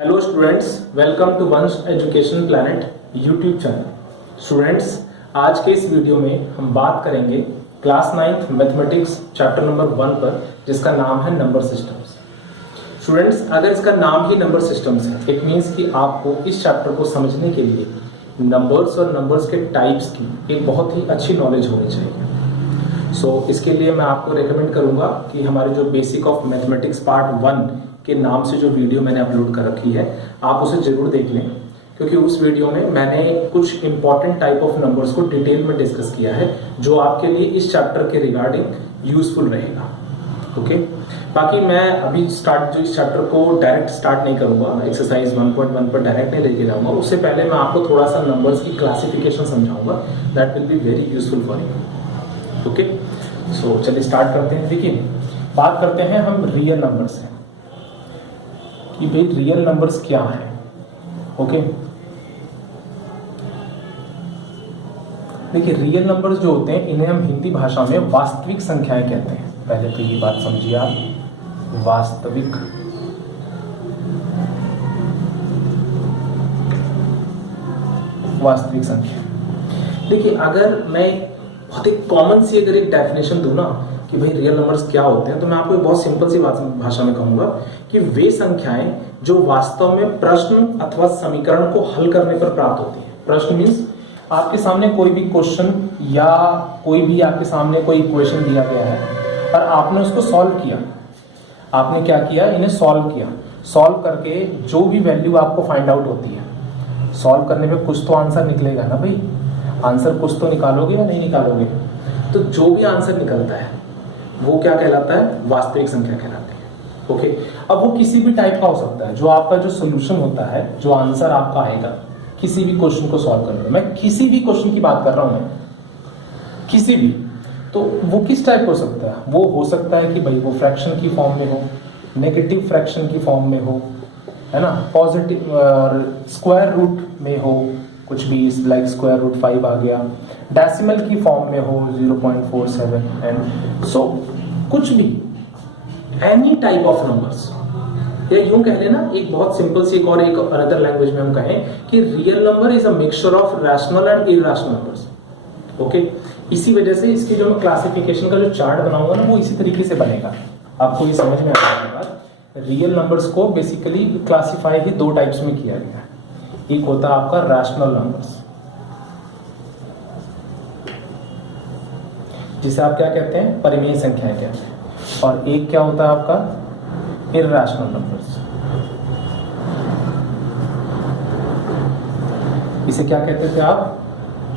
Hello students, welcome to वंश education planet YouTube channel. Students, आज के इस वीडियो में हम बात करेंगे class 9th mathematics chapter number 1 पर, जिसका नाम है नंबर सिस्टम्स। स्टूडेंट्स, अगर इसका नाम ही नंबर सिस्टम्स है, इट मीन्स कि आपको इस चैप्टर को समझने के लिए नंबर्स और नंबर्स के टाइप्स की एक बहुत ही अच्छी नॉलेज होनी चाहिए। इसके लिए मैं आपको रेकमेंड करूंगा कि हमारे जो बेसिक ऑफ मैथमेटिक्स पार्ट 1 के नाम से जो वीडियो मैंने अपलोड कर रखी है, आप उसे जरूर देख लें, क्योंकि उस वीडियो में मैंने कुछ इंपॉर्टेंट टाइप ऑफ नंबर्स को डिटेल में डिस्कस किया है, जो आपके लिए इस चैप्टर के रिगार्डिंग यूजफुल रहेगा। ओके, बाकी मैं अभी इस चैप्टर को डायरेक्ट स्टार्ट नहीं करूंगा, एक्सरसाइज 1.1 पर डायरेक्ट नहीं लेके जाऊंगा। उससे पहले मैं आपको थोड़ा सा नंबर्स की क्लासिफिकेशन समझाऊंगा, that will be very useful for you. Okay, so चलिए स्टार्ट करते हैं। देखिए, बात करते हैं हम रियल नंबर से कि भाई रियल नंबर्स क्या है। ओके, देखिए रियल नंबर्स जो होते हैं, इन्हें हम हिंदी भाषा में वास्तविक संख्याएं कहते हैं। पहले तो ये बात समझिए आप, वास्तविक संख्या। देखिए, अगर मैं बहुत एक कॉमन सी अगर एक डेफिनेशन दूं ना कि भाई रियल नंबर्स क्या होते हैं, तो मैं आपको एक बहुत सिंपल सी भाषा में कहूंगा कि वे संख्याएं जो वास्तव में प्रश्न अथवा समीकरण को हल करने पर प्राप्त होती है। प्रश्न मीन्स आपके सामने कोई भी क्वेश्चन या कोई भी आपके सामने कोई इक्वेशन दिया गया है और आपने उसको सॉल्व किया। आपने क्या किया, इन्हें सॉल्व किया। सॉल्व करके जो भी वैल्यू आपको फाइंड आउट होती है, सॉल्व करने पे कुछ तो आंसर निकलेगा ना भाई, आंसर कुछ तो निकालोगे या नहीं निकालोगे। तो जो भी आंसर निकलता है वो क्या कहलाता है, वास्तविक संख्या कहलाती है। ओके, अब वो किसी भी टाइप का हो सकता है। जो आपका जो सोल्यूशन होता है, जो आंसर आपका आएगा किसी भी क्वेश्चन को सॉल्व करने में, मैं किसी भी क्वेश्चन की बात कर रहा हूं, मैं किसी भी, तो वो किस टाइप हो सकता है। वो हो सकता है कि भाई वो फ्रैक्शन की फॉर्म में हो, नेगेटिव फ्रैक्शन की फॉर्म में हो, है ना, पॉजिटिव और स्क्वायर रूट में हो, कुछ भी लाइक स्क्वायर रूट 5 आ गया, डेसिमल की फॉर्म में हो 0.47 एंड सो कुछ भी, एनी टाइप ऑफ नंबर्स। या यूं कह लेना, एक बहुत सिंपल सी और एक अनदर लैंग्वेज में हम कहें कि real number is a mixture of rational and irrational numbers. Okay, इसी वजह से इसकी जो मैं क्लासिफिकेशन का जो चार्ट बनाऊंगा ना, वो इसी तरीके से बनेगा। आपको ये समझ में आने बाद रियल नंबर्स को बेसिकली क्लासिफाई ही दो टाइप्स में किया गया है। एक होता है आपका रैशनल नंबर्स, जिसे आप क्या कहते हैं, परिमेय संख्याएं कहते हैं, और एक क्या होता है आपका इरैशनल नंबर्स। इसे क्या कहते थे आप,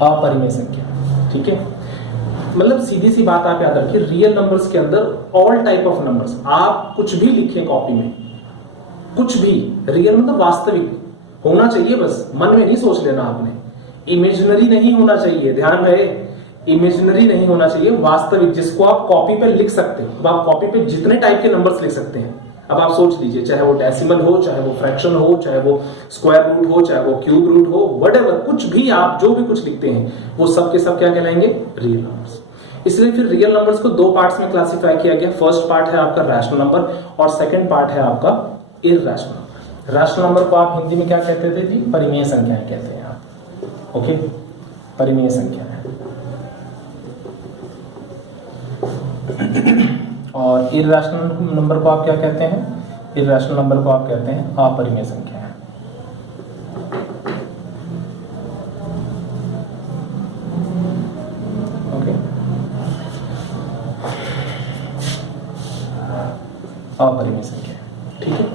अपरिमेय संख्या। ठीक है, मतलब सीधी सी बात आप याद रखिए, रियल नंबर्स के अंदर ऑल टाइप ऑफ नंबर्स, आप कुछ भी लिखें कॉपी में, कुछ भी, रियल मतलब वास्तविक होना चाहिए, बस मन में नहीं सोच लेना आपने, इमेजिनरी नहीं होना चाहिए, ध्यान रहे, इमेजिनरी नहीं होना चाहिए, वास्तविक, जिसको आप कॉपी पे लिख सकते हो। अब आप कॉपी पे जितने टाइप के नंबर्स लिख सकते हैं। अब आप सोच लीजिए, चाहे वो डेसिमल हो, चाहे वो फ्रैक्शन हो, चाहे वो स्क्वायर रूट हो, चाहे वो क्यूब रूट हो, व्हाटएवर, कुछ भी आप जो भी कुछ लिखते हैं, वो सब के सब क्या कहलाएंगे, रियल नंबर्स। इसलिए फिर रियल नंबर्स को दो पार्ट्स में क्लासिफाई किया गया। फर्स्ट पार्ट है आपका रैशनल नंबर और सेकंड पार्ट है आपका इरैशनल नंबर। रैशनल नंबर को आप हिंदी में क्या कहते थे जी, परिमेय संख्याएं कहते हैं आप। ओके, परिमेय संख्याएं। और इरैशनल नंबर को आप क्या कहते हैं, इरैशनल नंबर को आप कहते हैं अपरिमेय संख्याएं। ओके, अपरिमेय संख्या। ठीक है,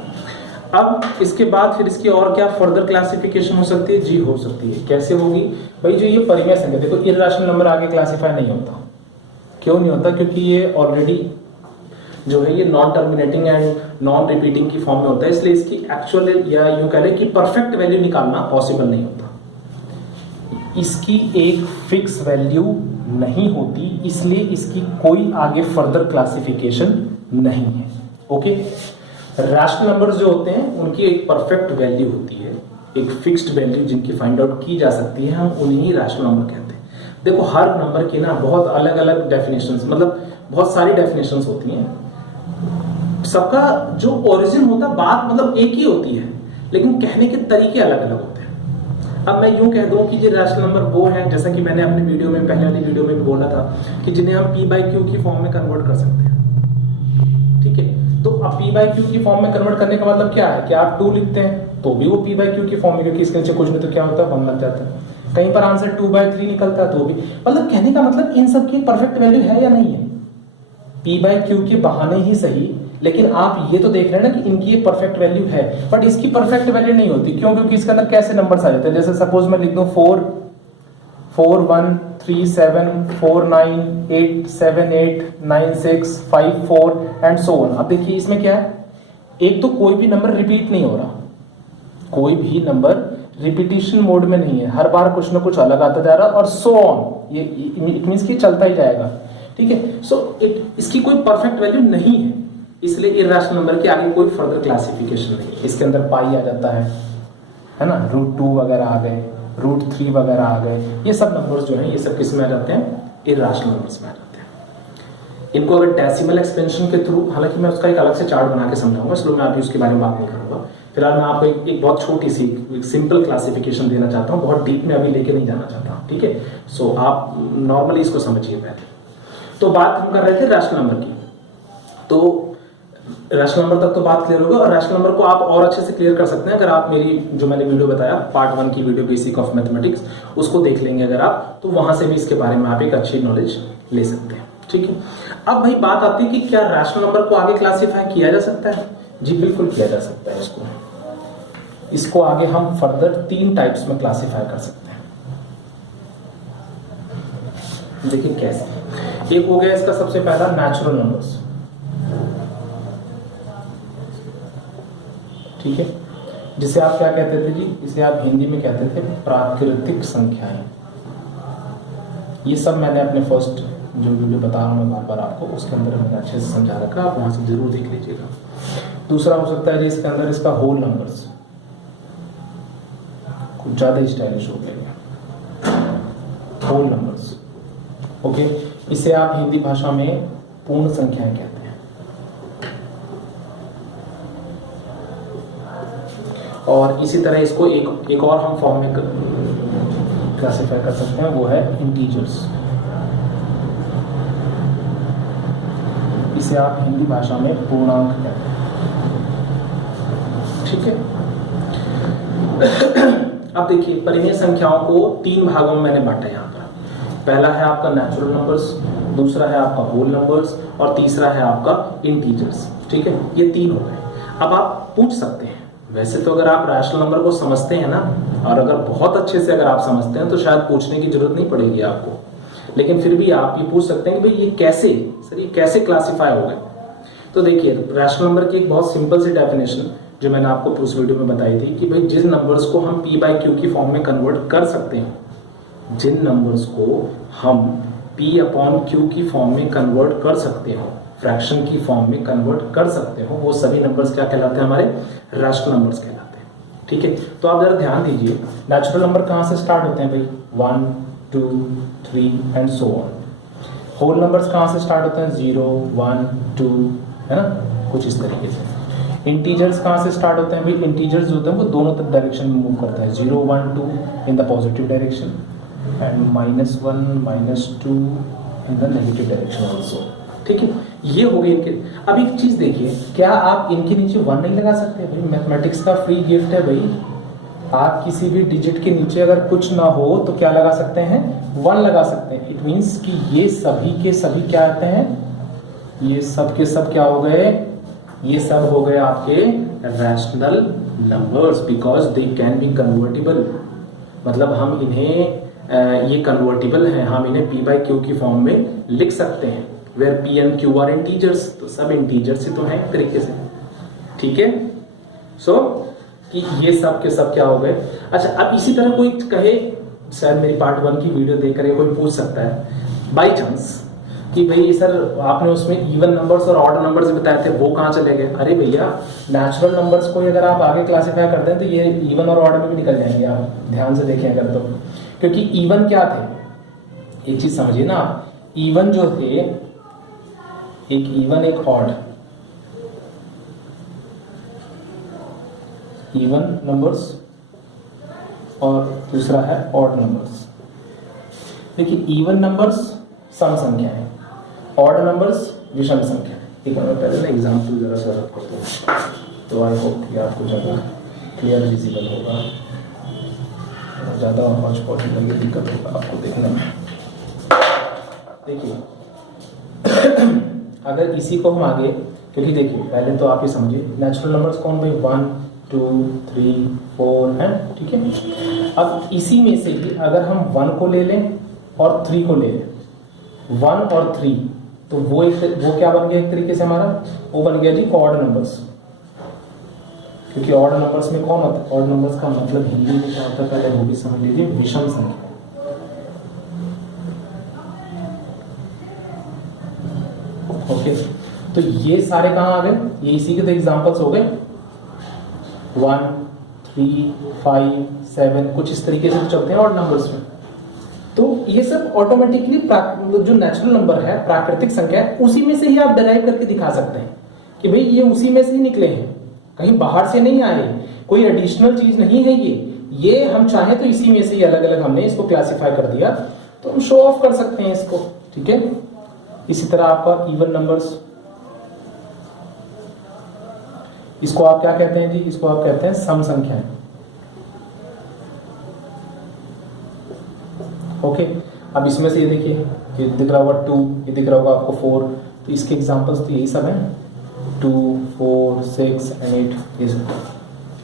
अब इसके बाद फिर इसकी और क्या फर्दर क्लासिफिकेशन हो सकती है जी, हो सकती है। कैसे होगी भाई, जो ये परिमेय संख्या, देखो इरैशनल नंबर आगे क्लासिफाई नहीं होता। क्यों नहीं होता, क्योंकि ये ऑलरेडी जो है ये non terminating and non repeating की फॉर्म में होता है, इसलिए इसकी एक्चुअल या यूं कह लें कि परफेक्ट वैल्यू निकालना पॉसिबल नहीं होता। इसकी एक फिक्स वैल्यू नहीं होती, इसलिए इसकी कोई आगे फर्दर क्लासिफिकेशन नहीं है। ओके, रैशनल नंबर्स जो होते हैं उनकी एक परफेक्ट वैल्यू होती है, एक फिक्स्ड वैल्यू जिनकी फाइंड आउट की जा सकती है, हम उन्हीं रैशनल नंबर कहते हैं। देखो, हर नंबर की ना बहुत अलग अलग डेफिनेशंस, मतलब बहुत सारी डेफिनेशंस होती हैं। सबका जो ओरिजिन होता है, बात मतलब एक ही होती है, लेकिन कहने के तरीके अलग अलग होते हैं। अब मैं यूं कह दूं कि जो रैशनल नंबर वो है, जैसा कि मैंने अपने वीडियो में, पहले वाली वीडियो में भी बोला था, कि जिन्हें हम p बाई क्यू की फॉर्म में कन्वर्ट कर सकते हैं। ठीक है, तो अब p बाई क्यू की फॉर्म में कन्वर्ट करने का मतलब क्या है कि आप 2 लिखते हैं तो भी वो p बाई क्यू की फॉर्म में, क्योंकि इसके नीचे कुछ नहीं तो क्या होता है 1 लग जाता है। कहीं पर आंसर 2/3 निकलता है तो भी, मतलब कहने का मतलब इन सब की परफेक्ट वैल्यू है या नहीं है, p बाई क्यू के बहाने ही सही, लेकिन आप ये तो देख रहे हैं ना कि इनकी एक परफेक्ट वैल्यू है, बट इसकी परफेक्ट वैल्यू नहीं होती। क्यों? क्योंकि इसके अंदर कैसे नंबर्स आ जाते हैं, जैसे सपोज मैं लिख दूं 4 4 1 3 7 4 9 8 7 8 9 6 5 4 एंड सो ऑन। अब देखिए इसमें क्या है, एक तो कोई भी नंबर रिपीट नहीं हो रहा, कोई भी नंबर रिपीटिशन मोड में नहीं है, हर बार कुछ ना कुछ अलग आता जा रहा है, और सो ऑन, ये इट मींस कि चलता ही जाएगा। ठीक है, सो इसकी कोई परफेक्ट वैल्यू नहीं है, इसलिए इर्रेशनल नंबर के आगे कोई फर्दर क्लासिफिकेशन नहीं है। इसके अंदर पाई आ जाता है ना, √2 वगैरह आ गए, √3 वगैरह आ गए, ये सब नंबर्स जो हैं ये सब किस में आ जाते हैं, इर्रेशनल नंबर्स में आ जाते हैं। इनको अगर डेसिमल एक्सपेंशन के थ्रू, हालांकि मैं उसका एक अलग से चार्ट बना के समझाऊंगा, इसलिए मैं अभी उसके बारे में बात नहीं करूंगा। फिलहाल मैं आपको एक बहुत छोटी सी सिंपल क्लासिफिकेशन देना चाहता हूँ, बहुत डीप में अभी लेके नहीं जाना चाहता हूँ। ठीक है, सो आप नॉर्मली इसको समझिए पहले। तो बात हम कर रहे थे रैशनल नंबर की, तो रैशनल नंबर तक तो बात क्लियर होगा, और रैशनल नंबर को आप और अच्छे से क्लियर कर सकते हैं अगर आप मेरी जो मैंने वीडियो बताया पार्ट 1 की वीडियो बेसिक ऑफ मैथमेटिक्स, उसको देख लेंगे अगर आप, तो वहां से भी इसके बारे में आप एक अच्छी नॉलेज ले सकते हैं। ठीक है, अब भाई बात आती है कि क्या रैशनल नंबर को आगे क्लासीफाई किया जा सकता है? जी बिल्कुल किया जा सकता है। इसको आगे हम फर्दर 3 टाइप्स में क्लासीफाई कर सकते हैं। देखिए कैसे, एक हो गया इसका सबसे पहला नेचुरल नंबर्स। ठीक है, जिसे आप क्या कहते थे जी, इसे आप हिंदी में कहते थे प्राकृतिक संख्याएं। ये सब मैंने अपने फर्स्ट जो वीडियो बता रहा हूँ बार बार आपको, उसके अंदर मैंने अच्छे से समझा रखा, आप वहां से जरूर देख लीजिएगा। दूसरा हो सकता है जी इसके अंदर इसका होल नंबर्स, कुछ ज्यादा स्टाइलिश हो गया, होल नंबर्स। ओके, इसे आप हिंदी भाषा में पूर्ण संख्याएं कहते हैं। और इसी तरह इसको एक और हम फॉर्म में क्लासिफाई कर सकते हैं, वो है इंटीजर्स। इसे आप हिंदी भाषा में पूर्णांक कहते हैं। ठीक है, अब देखिए परिमेय संख्याओं को 3 भागों में मैंने बांटा यहाँ पर। पहला है आपका नेचुरल नंबर्स, दूसरा है आपका होल नंबर्स, और तीसरा है आपका इंटीजर्स। ठीक है, ये 3 हो गए। अब आप पूछ सकते हैं, वैसे तो अगर आप रैशनल नंबर को समझते हैं ना, और अगर बहुत अच्छे से अगर आप समझते हैं तो शायद पूछने की जरूरत नहीं पड़ेगी आपको, लेकिन फिर भी आप ये पूछ सकते हैं कि भाई ये कैसे, सर ये कैसे क्लासिफाई हो गए। तो देखिए रैशनल नंबर की एक बहुत सिंपल सी डेफिनेशन जो मैंने आपको उस वीडियो में बताई थी कि भाई जिन नंबर्स को हम p बाई क्यू की फॉर्म में कन्वर्ट कर सकते हैं, जिन नंबर्स को हम p अपॉन क्यू की फॉर्म में कन्वर्ट कर सकते हो, फ्रैक्शन की फॉर्म में कन्वर्ट कर सकते हो, वो सभी नंबर्स क्या कहलाते हैं, हमारे रैशनल नंबर्स कहलाते हैं। ठीक है, तो आप जरा ध्यान दीजिए, नेचुरल नंबर कहाँ से स्टार्ट होते हैं भाई, 1 2 3 and so on. Whole numbers कहाँ से स्टार्ट होते हैं, 0 1 2, है ना, कुछ इस तरीके से। इंटीजर्स कहाँ से स्टार्ट होते हैं भाई, इंटीजर्स जो होते हैं वो दोनों तरफ डायरेक्शन में मूव करता है, 0 1 2 in the positive direction and -1 -2 in the negative direction also. ठीक है, ये हो गए इनके। अब एक चीज देखिए, क्या आप इनके नीचे 1 नहीं लगा सकते भाई? मैथमेटिक्स का फ्री गिफ्ट है भाई, आप किसी भी डिजिट के नीचे अगर कुछ ना हो तो क्या लगा सकते हैं, 1 लगा सकते हैं। इट मींस कि ये सभी के सभी क्या आते हैं, ये सब के सब क्या हो गए, ये सब हो गए आपके rational numbers, because they can be convertible. मतलब हम इन्हें ये कन्वर्टिबल है, हम इन्हें p बाई क्यू की फॉर्म में लिख सकते हैं, where p and q are integers, तो सब इंटीजर्स ही तो हैं एक तरीके से। ठीक है, सो कि ये सब के सब क्या हो गए। अच्छा, अब इसी तरह कोई कहे, शायद मेरी पार्ट 1 की वीडियो देखकर कोई पूछ सकता है बाई चांस कि भाई सर आपने उसमें इवन नंबर्स और ऑड नंबर्स बताए थे, वो कहाँ चले गए? अरे भैया, नेचुरल नंबर्स को अगर आप आगे क्लासिफाई करते हैं तो ये इवन और ऑड में भी निकल जाएंगे, आप ध्यान से देखें अगर तो। क्योंकि इवन क्या थे, एक चीज समझिए ना आप, इवन जो थे, एक इवन एक ऑड, इवन नंबर्स और दूसरा है ऑड नंबर्स। देखिए इवन नंबर्स सम संख्या है, ऑड नंबर्स विषम संख्या है। ठीक है, मैं पहले ना एग्जाम्पल जरा सा रख करता हूँ तो आई होप कि आपको ज़्यादा क्लियर विजिबल होगा, ज़्यादा हॉट लगे दिक्कत होगा आपको देखने में। देखिए अगर इसी को हम आगे, क्योंकि देखिए पहले तो आप ही समझिए नेचुरल नंबर्स कौन भाई 1 2 3 4 है, ठीक है। अब इसी में से ही अगर हम 1 को ले लें और 3 को ले लें, 1 और 3, तो वो क्या बन गया एक तरीके से हमारा, वो बन गया जी ऑड नंबर्स। क्योंकि ऑड नंबर्स में कौन होता है, ऑड नंबर्स का मतलब हिंदी में क्या होता है पहले वो भी समझ लीजिए, विषम संख्या। ओके, तो ये सारे कहां आ गए, ये इसी के तो एग्जांपल्स हो गए, 1 3 5 7 कुछ इस तरीके से चलते हैं ऑड नंबर्स में। तो ये सब ऑटोमेटिकली जो नेचुरल नंबर है, प्राकृतिक संख्या है, उसी में से ही आप डिराइव करके दिखा सकते हैं कि भाई ये उसी में से ही निकले हैं, कहीं बाहर से नहीं आए, कोई एडिशनल चीज नहीं है ये हम चाहे तो इसी में से ही अलग अलग हमने इसको क्लासिफाई कर दिया, तो हम शो ऑफ कर सकते हैं इसको। ठीक है, इसी तरह आपका इवन नंबर्स, इसको आप क्या कहते हैं जी, इसको आप कहते हैं सम संख्याएं। ओके, अब इसमें से ये देखिए, ये दिख रहा होगा 2, ये दिख रहा होगा आपको 4, तो इसके एग्जांपल्स तो यही सब हैं, 2 4 6 एंड 8 ये सब।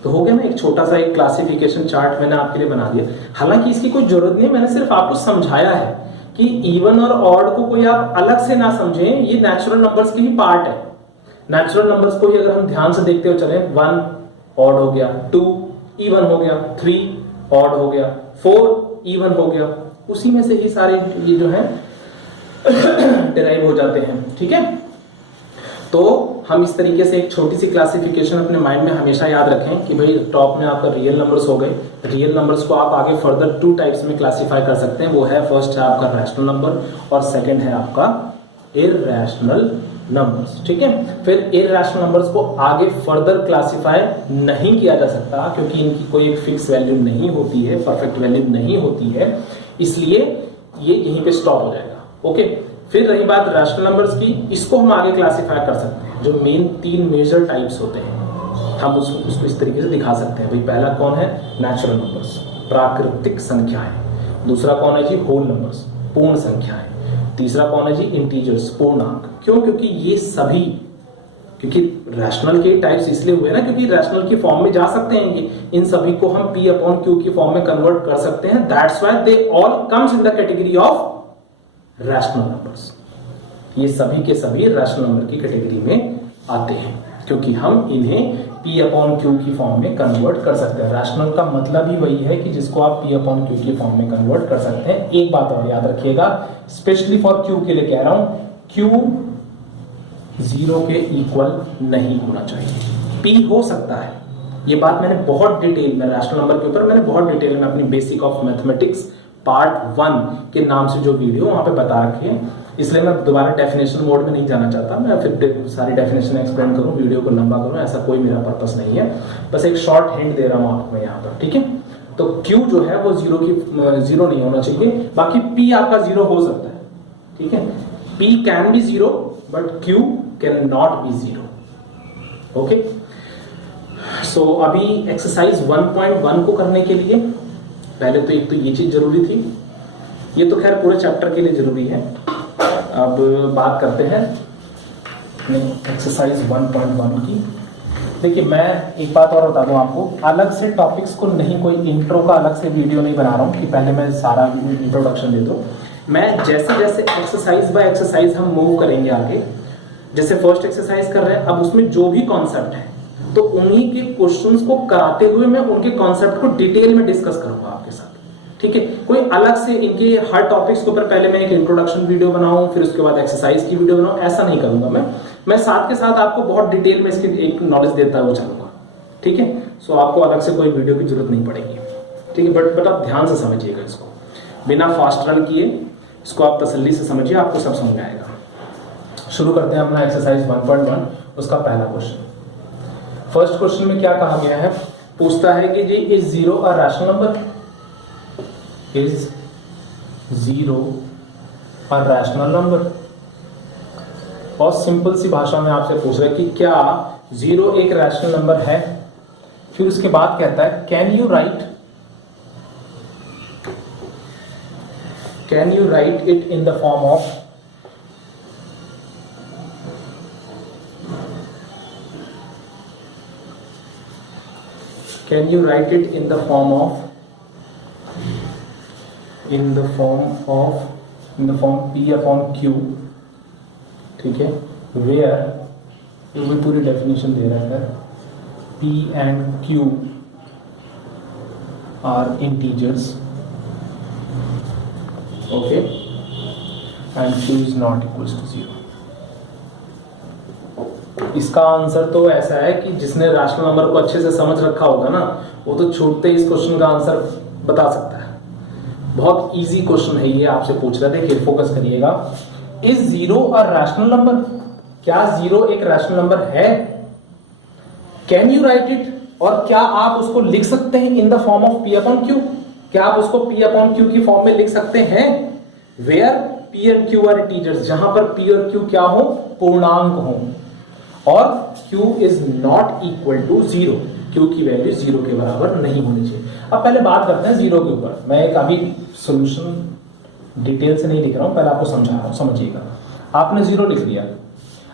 तो हो गया ना, एक छोटा सा एक क्लासिफिकेशन चार्ट मैंने आपके लिए बना दिया। हालांकि इसकी कोई जरूरत नहीं, मैंने सिर्फ आपको समझाया है कि इवन और ऑड को कोई आप अलग से ना समझें, ये नेचुरल नंबर्स की ही पार्ट है। नेचुरल नंबर्स को ही अगर हम ध्यान से देखते हुए चले, 1 ऑड हो गया, 2 इवन हो गया, 3 ऑड हो गया, 4 इवन हो गया, उसी में से ही सारे ये जो है डिराइव हो जाते हैं। ठीक है, तो हम इस तरीके से एक छोटी सी क्लासिफिकेशन अपने माइंड में हमेशा याद रखें कि भाई टॉप में आपका रियल नंबर्स हो गए। रियल नंबर्स को आप आगे फर्दर 2 टाइप्स में क्लासिफाई कर सकते हैं, वो है फर्स्ट है आपका रैशनल नंबर और सेकंड है आपका इरैशनल नंबर्स। ठीक है, फिर इरैशनल नंबर्स को आगे फर्दर क्लासिफाई नहीं किया जा सकता क्योंकि इनकी कोई एक फिक्स वैल्यू नहीं होती है, परफेक्ट वैल्यू नहीं होती है, इसलिए ये यहीं पे स्टॉप हो जाएगा। ओके, फिर रही बात रैशनल नंबर्स की, इसको हम आगे क्लासिफाई कर सकते हैं। जो मेन 3 मेजर टाइप्स होते हैं हम उसको इस तरीके से दिखा सकते हैं। भाई पहला कौन है, नेचुरल नंबर्स, प्राकृतिक संख्याएं। दूसरा कौन है जी, होल नंबर्स, पूर्ण संख्याएं। तीसरा कौन है जी, इंटीजर्स, पूर्णांक। क्यों, क्योंकि ये सभी, क्योंकि रैशनल के टाइप्स इसलिए हुए ना क्योंकि रैशनल की फॉर्म में जा सकते हैं ये, इन सभी को हम P अपॉन Q की फॉर्म में कन्वर्ट कर सकते हैं। That's why they all comes in the category of rational numbers. ये सभी के सभी रैशनल नंबर की कैटेगरी में आते हैं क्योंकि हम इन्हें P अपॉन Q की फॉर्म में कन्वर्ट कर सकते हैं। रैशनल का मतलब ही वही है कि जिसको आप P अपॉन Q की फॉर्म में कन्वर्ट कर सकते हैं। एक बात और याद रखिएगा, स्पेशली फॉर Q के लिए कह रहा हूं, Q 0 के इक्वल नहीं होना चाहिए। P हो सकता है, ये बात मैंने बहुत डिटेल में रैशनल नंबर के ऊपर मैंने बहुत डिटेल में अपनी बेसिक ऑफ मैथमेटिक्स पार्ट 1 के नाम से जो वीडियो वहां पे बता रखी है, इसलिए मैं दोबारा डेफिनेशन मोड में नहीं जाना चाहता। मैं फिर सारी डेफिनेशन एक्सप्लेन करूं, वीडियो को लंबा करूं, ऐसा कोई मेरा पर्पस नहीं है। बस एक शॉर्ट हिंट दे रहा हूं आपको यहाँ पर। ठीक है, तो Q जो है वो 0 नहीं होना चाहिए, बाकी P आपका 0 हो सकता है। ठीक है, P can be 0 but Q can not be 0। Okay, so अभी एक्सरसाइज 1.1 को करने के लिए पहले तो एक तो ये चीज जरूरी थी, ये तो खैर पूरे चैप्टर के लिए जरूरी है। अब बात करते हैं एक्सरसाइज 1.1 की। देखिए मैं एक बात और बता दूं आपको, अलग से टॉपिक्स को नहीं, कोई इंट्रो का अलग से वीडियो नहीं बना रहा हूं कि पहले मैं सारा इंट्रोडक्शन दे दूं। मैं जैसे जैसे एक्सरसाइज बाय एक्सरसाइज हम मूव करेंगे आगे, जैसे फर्स्ट एक्सरसाइज कर रहे हैं, अब उसमें जो भी कॉन्सेप्ट है तो उन्हीं के क्वेश्चंस को कराते हुए मैं उनके कॉन्सेप्ट को डिटेल में डिस्कस करूंगा आपके साथ। ठीक है, कोई अलग से इनके हर टॉपिक्स के ऊपर पहले मैं एक इंट्रोडक्शन वीडियो बनाऊं फिर उसके बाद एक्सरसाइज की वीडियो बनाऊं, ऐसा नहीं करूंगा मैं साथ के साथ आपको बहुत डिटेल में इसकी एक नॉलेज देता हुआ चलूंगा। ठीक है, सो आपको अलग से कोई वीडियो की जरूरत नहीं पड़ेगी। ठीक है, बट आप ध्यान से समझिएगा इसको, बिना फास्ट रन किए इसको आप तसल्ली से समझिए, आपको सब समझ आएगा। शुरू करते हैं अपना एक्सरसाइज 1.1, उसका पहला क्वेश्चन। फर्स्ट क्वेश्चन में क्या कहा गया है, पूछता है कि जी is zero a rational number, is zero a rational number. बहुत सिंपल सी भाषा में आपसे पूछ रहा है कि क्या जीरो एक रैशनल नंबर है। फिर उसके बाद कहता है can you write it in the form of can you write it in the form P upon Q, ठीक है, where ये भी पूरी डेफिनेशन दे रहा है, P and Q are integers, okay, and Q is not equals to 0। इसका answer तो ऐसा है कि जिसने रैशनल नंबर को अच्छे से समझ रखा होगा ना, वो तो छूटते ही इस क्वेश्चन का आंसर बता सकता है। बहुत इजी क्वेश्चन है ये, आपसे पूछ रहा था। देखिए फोकस करिएगा, is zero a rational number, क्या जीरो एक रैशनल नंबर है? कैन यू राइट इट, और क्या आप उसको लिख सकते हैं in the form of P upon Q, क्या आप उसको P अपॉन Q की फॉर्म में लिख सकते हैं? Where P and Q are integers, जहां पर P और Q क्या हो, पूर्णांक हो, और Q is not equal to 0, Q की वैल्यू 0 के बराबर नहीं होनी चाहिए। अब पहले बात करते हैं 0 के ऊपर। मैं एक अभी सॉल्यूशन डिटेल से नहीं लिख रहा हूं, पहले आपको समझा रहा हूं, समझिएगा। आपने 0 लिख लिया,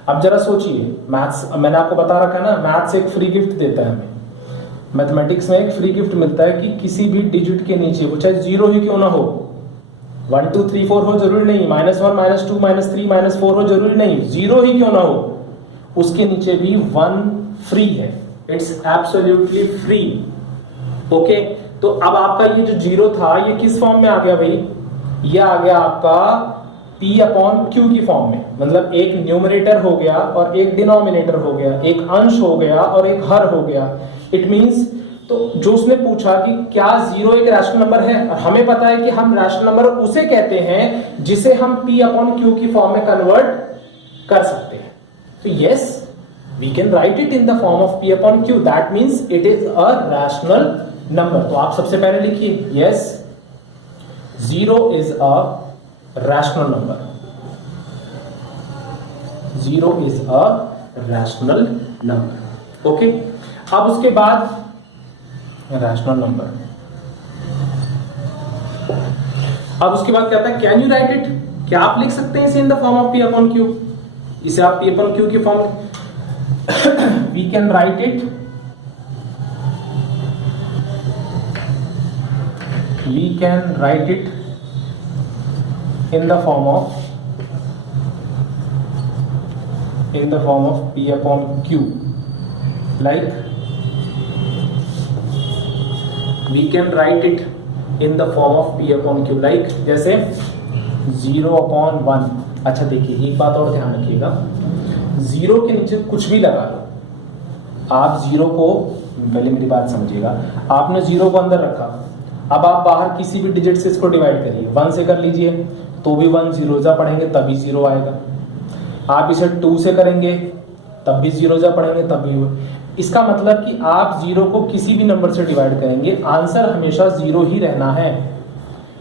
अब जरा सोचिए, मैथ्स मैंने आपको बता रखा है ना, मैथ्स एक फ्री गिफ्ट देता है हमें। मैथमेटिक्स में एक फ्री गिफ्ट मिलता है कि किसी भी डिजिट के नीचे, वो चाहे 0 ही क्यों ना हो, 1 2 3 4 हो जरूरी नहीं, -1 -2 -3 -4 हो जरूरी नहीं, 0 ही क्यों ना हो, उसके नीचे भी 1 फ्री है, इट्स एब्सोल्युटली फ्री। ओके, तो अब आपका ये जो 0 था, ये किस फॉर्म में आ गया भाई? ये आ गया आपका P अपॉन Q की फॉर्म में, मतलब एक न्यूमरेटर हो गया और एक डिनोमिनेटर हो गया, एक अंश हो गया और एक हर हो गया। इट मींस, तो जो उसने पूछा कि क्या 0 एक रैशनल नंबर है, और हमें पता है कि हम रैशनल नंबर उसे कहते हैं जिसे हम P अपॉन Q की फॉर्म में कन्वर्ट कर सकते हैं। So yes, we can write it in the form of P upon Q. That means it is a rational number. तो आप सबसे पहले लिखिए, yes, 0 is a rational number. 0 is a rational number. Okay? अब उसके बाद rational number. अब उसके बाद क्या आता है? Can you write it? क्या आप लिख सकते हैं इसे in the form of P upon Q? इसे आप P अपॉन Q की form, we can write it, in the form of P upon Q, like we can write it in the form of P upon Q, like जैसे 0 upon 1। अच्छा देखिए, एक बात और ध्यान रखिएगा, 0 के नीचे कुछ भी लगा लो आप, 0 को, पहले मेरी बात समझिएगा, आपने 0 को अंदर रखा, अब आप बाहर किसी भी डिजिट से इसको डिवाइड करिए, 1 से कर लीजिए तो भी 1, 0 जा पढ़ेंगे तभी 0 आएगा, आप इसे 2 से करेंगे तब भी 0 जा पढ़ेंगे तब भी। इसका मतलब कि आप 0 को किसी भी नंबर से डिवाइड करेंगे, आंसर हमेशा 0 ही रहना है।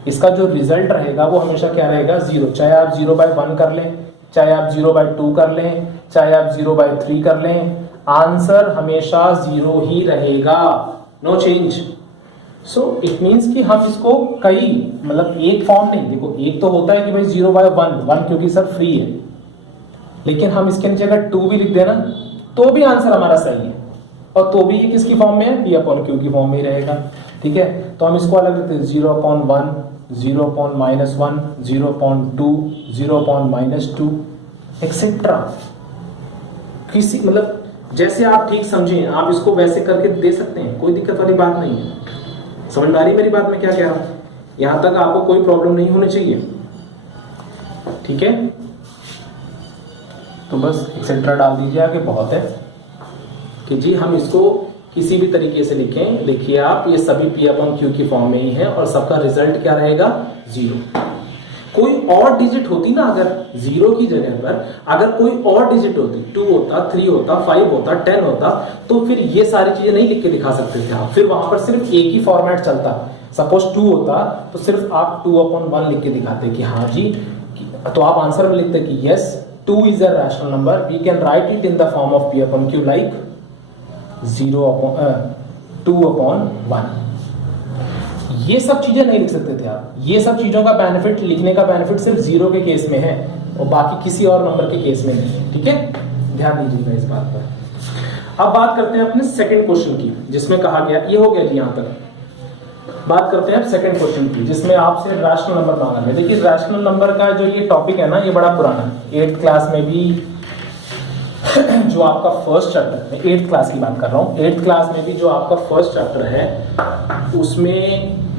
इसका जो रिजल्ट रहेगा वो हमेशा क्या रहेगा? 0। चाहे आप 0/1 कर लें, चाहे आप 0/2 कर लें, चाहे आप 0/3 कर लें, आंसर हमेशा 0 ही रहेगा, no change. So it means कि हम इसको कई, मतलब एक फॉर्म नहीं, देखो एक तो होता है कि भाई 0/1 क्योंकि सर फ्री है, लेकिन हम इसके नीचे अगर 2 भी लिख देना तो भी आंसर हमारा सही है, और तो भी ये किसकी फॉर्म में है? P अपॉन Q की फॉर्म में ही रहेगा। ठीक है, तो हम इसको अलग लिखते हैं, 0/1, 0/-1, 0/2, 0/-2 एक्सेट्रा। किसी, मतलब जैसे आप ठीक समझें, आप इसको वैसे करके दे सकते हैं, कोई दिक्कत वाली बात नहीं है। समझ में आ रही मेरी बात में क्या कह रहा हूं? यहां तक आपको कोई प्रॉब्लम नहीं होनी चाहिए। ठीक है, तो बस एक्सेट्रा डाल दीजिए आगे, बहुत है कि जी हम इसको किसी भी तरीके से लिखें। देखिए आप, ये सभी P अपॉन Q की फॉर्म में ही है और सबका रिजल्ट क्या रहेगा? 0। कोई और डिजिट होती ना, अगर 0 की जगह पर अगर कोई और डिजिट होती, 2 होता, 3 होता, 5 होता, 10 होता, तो फिर ये सारी चीजें नहीं लिख के दिखा सकते थे आप, फिर वहां पर सिर्फ एक ही फॉर्मेट चलता। सपोज 2 होता तो सिर्फ आप 2/1 लिख के दिखाते कि हाँ जी, तो आप आंसर में लिखते कि yes 2 is a rational number, we can write it in the form of P/Q like 2/1। ये सब चीजें नहीं लिख सकते थे आप। ये सब चीजों का बेनिफिट, लिखने का बेनिफिट सिर्फ 0 के केस में है और बाकी किसी और नंबर के केस में नहीं है। ठीक है, ध्यान दीजिएगा इस बात पर। अब बात करते हैं अपने सेकंड क्वेश्चन की, जिसमें कहा गया, ये हो गया जी यहां तक। बात करते हैं सेकंड क्वेश्चन की, जिसमें आपसे रैशनल नंबर मांगा गया। देखिए रैशनल नंबर का जो ये टॉपिक है ना, ये बड़ा पुराना है। 8th क्लास में भी जो आपका फर्स्ट चैप्टर, 8th क्लास की बात कर रहा हूँ, 8th क्लास में भी जो आपका फर्स्ट चैप्टर है, उसमें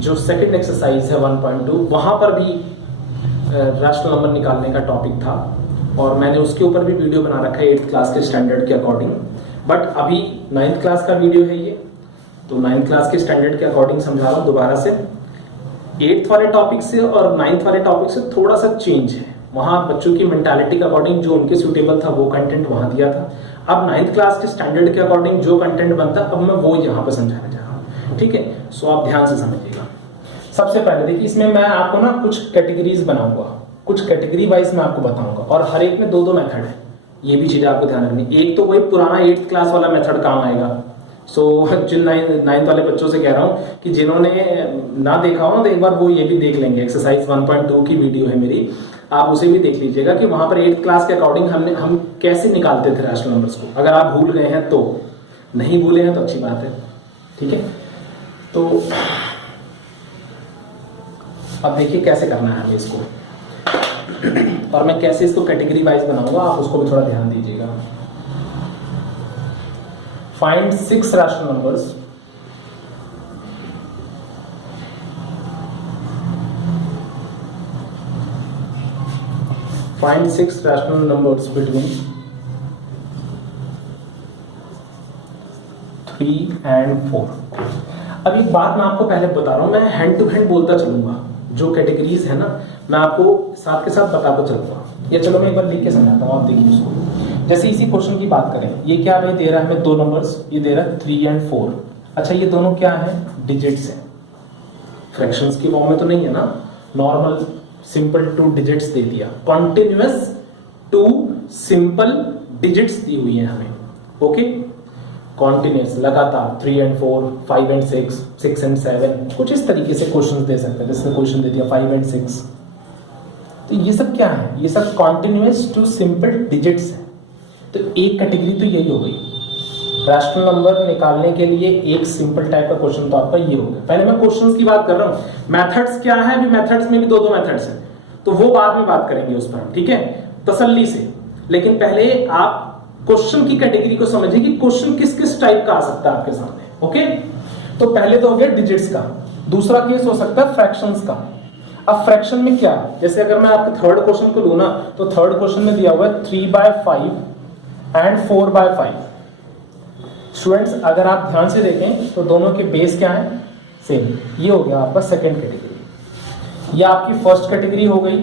जो सेकंड एक्सरसाइज है 1.2, वहां पर भी रैशनल नंबर निकालने का टॉपिक था और मैंने उसके ऊपर भी वीडियो बना रखा है 8th क्लास के स्टैंडर्ड के अकॉर्डिंग। बट अभी 9th क्लास का वीडियो है ये, तो 9th क्लास के स्टैंडर्ड के अकॉर्डिंग समझा रहा हूँ दोबारा से। 8th वाले टॉपिक से और 9th वाले टॉपिक से थोड़ा सा चेंज है, वहां बच्चों की मेंटालिटी के अकॉर्डिंग जो उनके सूटेबल था वो कंटेंट वहां दिया था। अब 9th क्लास के स्टैंडर्ड के अकॉर्डिंग जो कंटेंट बनता अब मैं वो यहाँ पर समझाने जा रहा हूँ। ठीक है, सो आप ध्यान से समझिएगा। सबसे पहले देखिए, इसमें मैं आपको ना कुछ कैटेगरीज बनाऊंगा, कुछ कैटेगरी वाइज मैं आपको बताऊंगा और हर एक में 2-2 मेथड है। ये भी चीजें आपको ध्यान रखनी। एक तो वही पुराना 8th क्लास वाला मेथड काम आएगा। सो जिन 9th वाले बच्चों से कह रहा हूँ कि जिन्होंने ना देखा हो ना, तो एक बार वो ये भी देख लेंगे। एक्सरसाइज 1.2 की वीडियो है मेरी, आप उसे भी देख लीजिएगा कि वहां पर 8th क्लास के अकॉर्डिंग हम कैसे निकालते थे रैशनल नंबर्स को। अगर आप भूल गए हैं तो, नहीं भूले हैं तो अच्छी बात है। ठीक है, तो अब देखिए कैसे करना है हमें इसको और मैं कैसे इसको कैटेगरी वाइज बनाऊंगा, आप उसको भी थोड़ा ध्यान दीजिएगा। Find 6 rational numbers between 3 and 4। अब एक बात मैं आपको पहले बता रहा हूं, मैं हैंड टू हैंड बोलता चलूंगा। जो कैटेगरीज है ना, मैं आपको साथ के साथ बताता चलूंगा। या चलो मैं एक बार लिख के समझाता हूँ, आप देखिए उसको। जैसे इसी क्वेश्चन की बात करें, ये क्या भाई दे रहा है हमें 2 नंबर्स, ये दे रहा है 3 and 4। अच्छा, ये दोनों क्या है? डिजिट्स हैं, फ्रैक्शंस की फॉर्म में तो नहीं है ना, नॉर्मल सिंपल 2 डिजिट्स दे दिया। कॉन्टिन्यूअस 2 सिंपल डिजिट्स दी हुई है हमें। ओके, कॉन्टिन्यूअस लगातार 3 and 4, 5 and 6, 6 and 7, कुछ इस तरीके से क्वेश्चन दे सकते हैं। जैसे क्वेश्चन दे दिया 5 and 6, तो ये सब क्या है? ये सब कॉन्टिन्यूअस 2 सिंपल डिजिट्स है। तो एक कैटेगरी तो यही हो गई। रैशनल नंबर निकालने के लिए एक सिंपल टाइप का क्वेश्चन तो आपका ये हो गया। पहले मैं क्वेश्चंस की बात कर रहा हूँ, मेथड्स क्या है? अभी मेथड्स में भी 2-2 मेथड्स हैं, तो वो बाद में बात करेंगे उस पर, ठीक है, तसल्ली से। लेकिन पहले आप क्वेश्चन की कैटेगरी को समझिए कि क्वेश्चन किस किस टाइप का आ सकता है आपके सामने। ओके, तो पहले तो हो गया डिजिट्स का। दूसरा केस हो सकता है फ्रैक्शंस का। अब फ्रैक्शन में क्या, जैसे अगर मैं आपके थर्ड क्वेश्चन को लूं ना, तो थर्ड क्वेश्चन में दिया हुआ है 3/5 एंड 4/5। स्टूडेंट्स अगर आप ध्यान से देखें तो दोनों के बेस क्या है? सेम। ये हो गया आपका सेकंड कैटेगरी। ये आपकी फर्स्ट कैटेगरी हो गई,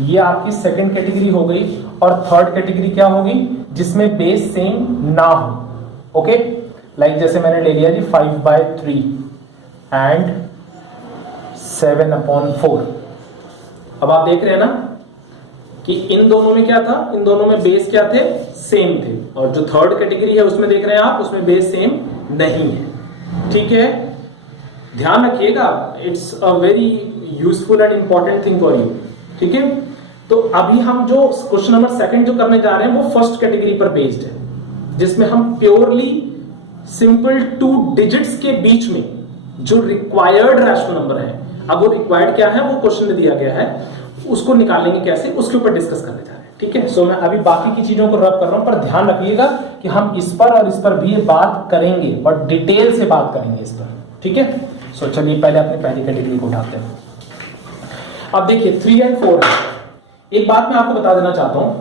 ये आपकी सेकंड कैटेगरी हो गई, और थर्ड कैटेगरी क्या होगी? जिसमें बेस सेम ना हो। ओके, लाइक जैसे मैंने ले लिया जी 5/3 एंड 7/4। अब आप देख रहे हैं ना कि इन दोनों में क्या था? इन दोनों में बेस क्या थे? सेम थे। और जो थर्ड कैटेगरी है उसमें देख रहे हैं आप, उसमें बेस सेम नहीं है। ठीक है, ध्यान रखिएगा, it's a very useful and important thing for you. ठीक है, तो अभी हम जो क्वेश्चन नंबर सेकंड जो करने जा रहे हैं वो फर्स्ट कैटेगरी पर बेस्ड है, जिसमें हम प्योरली सिंपल 2 डिजिट्स के बीच में जो रिक्वायर्ड रैशनल नंबर है, अब वो रिक्वायर्ड क्या है वो क्वेश्चन में दिया गया है, उसको निकालेंगे कैसे, उसके ऊपर डिस्कस करने जा रहे हैं। ठीक है, सो मैं अभी बाकी की चीजों को रब कर रहा हूं, पर ध्यान रखिएगा कि हम इस पर और इस पर भी बात करेंगे और डिटेल से बात करेंगे इस पर। ठीक है, सो चलिए पहले अपनी पहली कैटेगरी को उठाते हैं। अब देखिए 3 and 4 है। एक बात मैं आपको बता देना चाहता हूं,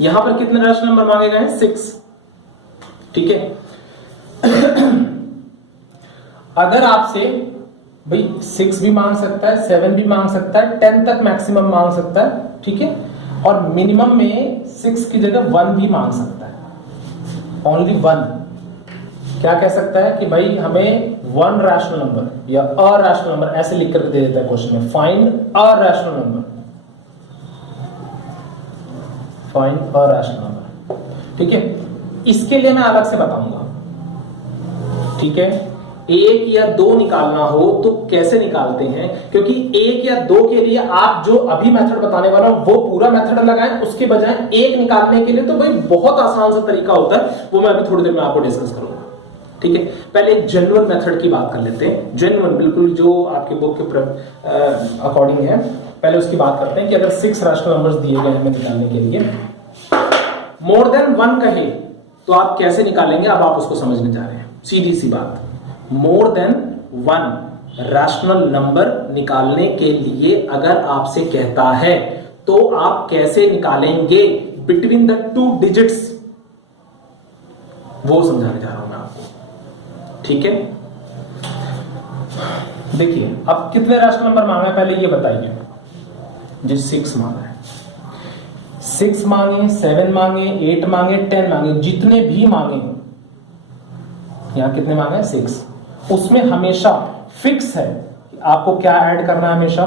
यहां पर कितने रैशनल नंबर मांगे गए हैं? 6। ठीक है, अगर आपसे भाई 6 भी मांग सकता है, 7 भी मांग सकता है, 10 तक मैक्सिमम मांग सकता है, ठीक है। और मिनिमम में 6 की जगह 1 भी मांग सकता है, ओनली 1। क्या कह सकता है कि भाई हमें 1 रैशनल नंबर या अ रैशनल नंबर ऐसे लिख करके दे देता है क्वेश्चन में, find a rational number, find a rational number, ठीक है। इसके लिए मैं अलग से बताऊंगा, ठीक है। 1 या 2 निकालना हो तो कैसे निकालते हैं, क्योंकि 1 या 2 के लिए आप जो अभी मेथड बताने वाला हूं वो पूरा मेथड लगाएं, उसके बजाय 1 निकालने के लिए तो भाई बहुत आसान सा तरीका होता है, वो मैं अभी थोड़ी देर में आपको डिस्कस करूंगा, ठीक है। पहले एक जेन्युइन मेथड की बात कर लेते हैं, जेन्युइन बिल्कुल जो आपके बुक के अकॉर्डिंग है, पहले उसकी बात करते हैं कि अगर 6 रैशनल नंबर्स दिए गए हमें निकालने के लिए, मोर देन 1 कहे तो आप कैसे निकालेंगे, अब आप उसको समझने जा रहे हैं। सीधी सी बात, मोर देन 1 रैशनल नंबर निकालने के लिए अगर आपसे कहता है तो आप कैसे निकालेंगे बिटवीन द 2 डिजिट्स, वो समझाने जा रहा हूं मैं आपको, ठीक है। देखिए अब कितने रैशनल नंबर मांगा है पहले ये बताइए। जी 6 मांगा है, 6 मांगे, 7 मांगे, 8 मांगे, 10 मांगे, जितने भी मांगे, यहां कितने मांगे 6, उसमें हमेशा फिक्स है आपको क्या ऐड करना है, हमेशा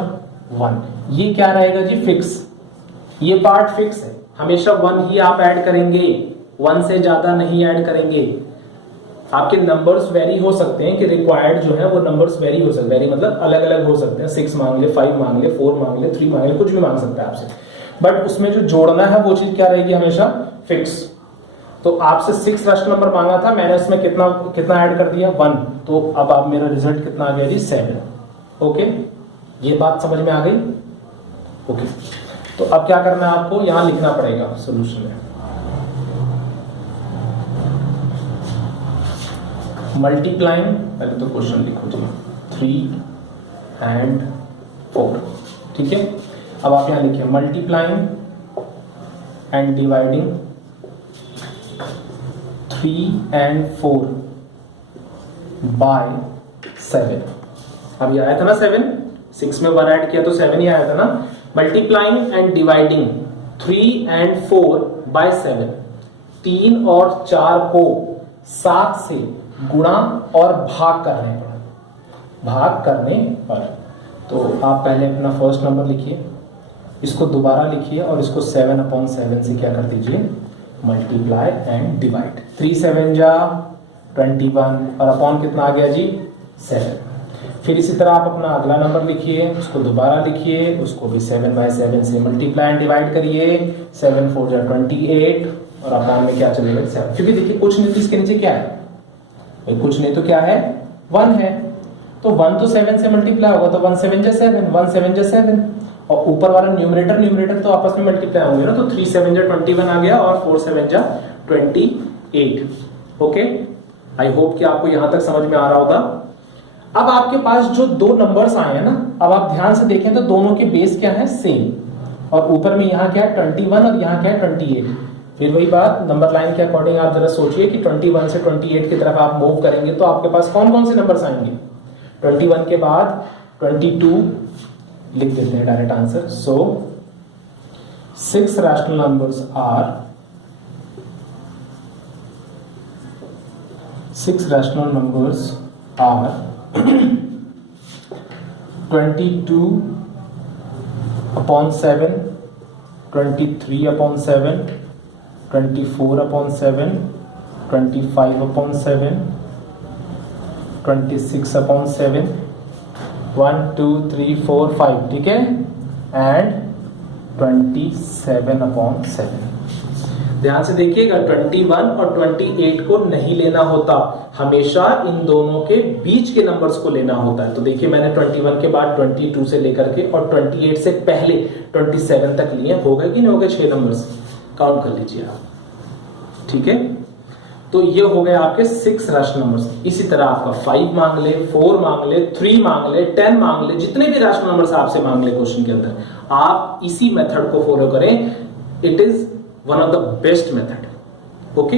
1। ये क्या रहेगा जी, फिक्स, ये पार्ट फिक्स है, हमेशा 1 ही आप ऐड करेंगे, 1 से ज्यादा नहीं ऐड करेंगे। आपके नंबर्स वेरी हो सकते हैं कि रिक्वायर्ड जो है वो नंबर्स वेरी हो सकते हैं, वेरी मतलब अलग अलग हो सकते हैं, 6 मांग ले, 5 मांग ले, 4 मांग ले, 3 मांग ले, कुछ भी मांग सकता है आपसे, बट उसमें जो जोड़ना है वो चीज क्या रहेगी, हमेशा फिक्स। तो आपसे 6 रैशनल नंबर मांगा था, मैंने उसमें कितना कितना ऐड कर दिया, 1, तो अब आप मेरा रिजल्ट कितना आ गया जी 7। ओके, ये बात समझ में आ गई। ओके, तो अब क्या करना है आपको, यहां लिखना पड़ेगा सोल्यूशन में, मल्टीप्लाइंग, पहले तो क्वेश्चन लिखो जी, 3 and 4, ठीक है। अब आप यहां लिखिए multiplying and dividing 3 and 4 by 7। अब ये आया था ना 7, 6 में 1 ऐड किया तो 7 ही आया था ना। Multiplying and dividing 3 and 4 by 7, 3 और 4 को 7 से गुणा और भाग करने पर, तो आप पहले अपना फर्स्ट नंबर लिखिए, इसको दोबारा लिखिए और इसको 7/7 से क्या कर दीजिए, मल्टीप्लाई एंड डिवाइड। 3 7 जा 21 और अपॉन कितना आ गया जी 7। फिर इसी तरह आप अपना अगला नंबर लिखिए, उसको दोबारा लिखिए, उसको भी 7/7 से मल्टीप्लाई एंड डिवाइड करिए, 7 4 जा 28 और अपॉन में क्या चलेगा 7। क्योंकि देखिए कुछ नहीं तो इसके नीचे क्या है, कुछ नहीं तो क्या है 1 है, तो 1 तो 7 से मल्टीप्लाई होगा, तो 1 7 जा 7, 1 7 जा 7, और ऊपर वाला न्यूमरेटर तो आपस में मल्टीप्लाई होंगे ना, तो 3 7 जा 21 आ गया और 4 7 जा 28। ओके, आई होप कि आपको यहां तक समझ में आ रहा होगा। अब आपके पास जो 2 नंबर्स आए हैं ना, अब आप ध्यान से देखें तो दोनों के बेस क्या है, सेम, और ऊपर में यहाँ क्या है 21 और यहाँ क्या है 28। फिर वही बात, नंबर लाइन के अकॉर्डिंग आप जरा सोचिए कि 21 से 28 की तरफ आप मूव करेंगे तो आपके पास कौन कौन से नंबर्स आएंगे। 21 के बाद 22 लिख देते हैं direct answer. So 6 rational numbers are 22/7, 23/7, 24/7, 25/7, 26/7, 1 2 3 4 5, ठीक है, एंड 27/7। ध्यान से देखिएगा, 21 और 28 को नहीं लेना होता, हमेशा इन दोनों के बीच के नंबर्स को लेना होता है। तो देखिए मैंने 21 के बाद 22 से लेकर के और 28 से पहले 27 तक लिए, हो गए कि नहीं हो गए 6 नंबर्स, काउंट कर लीजिए आप, ठीक है। तो ये हो गए आपके 6 रैशनल नंबर्स। इसी तरह आपका 5 मांग ले, 4 मांग ले, 3 मांग ले, 10 मांग ले, जितने भी रैशनल नंबर्स आपसे मांग ले क्वेश्चन के अंदर, आप इसी मेथड को फॉलो करें। It is one of the best method. Okay,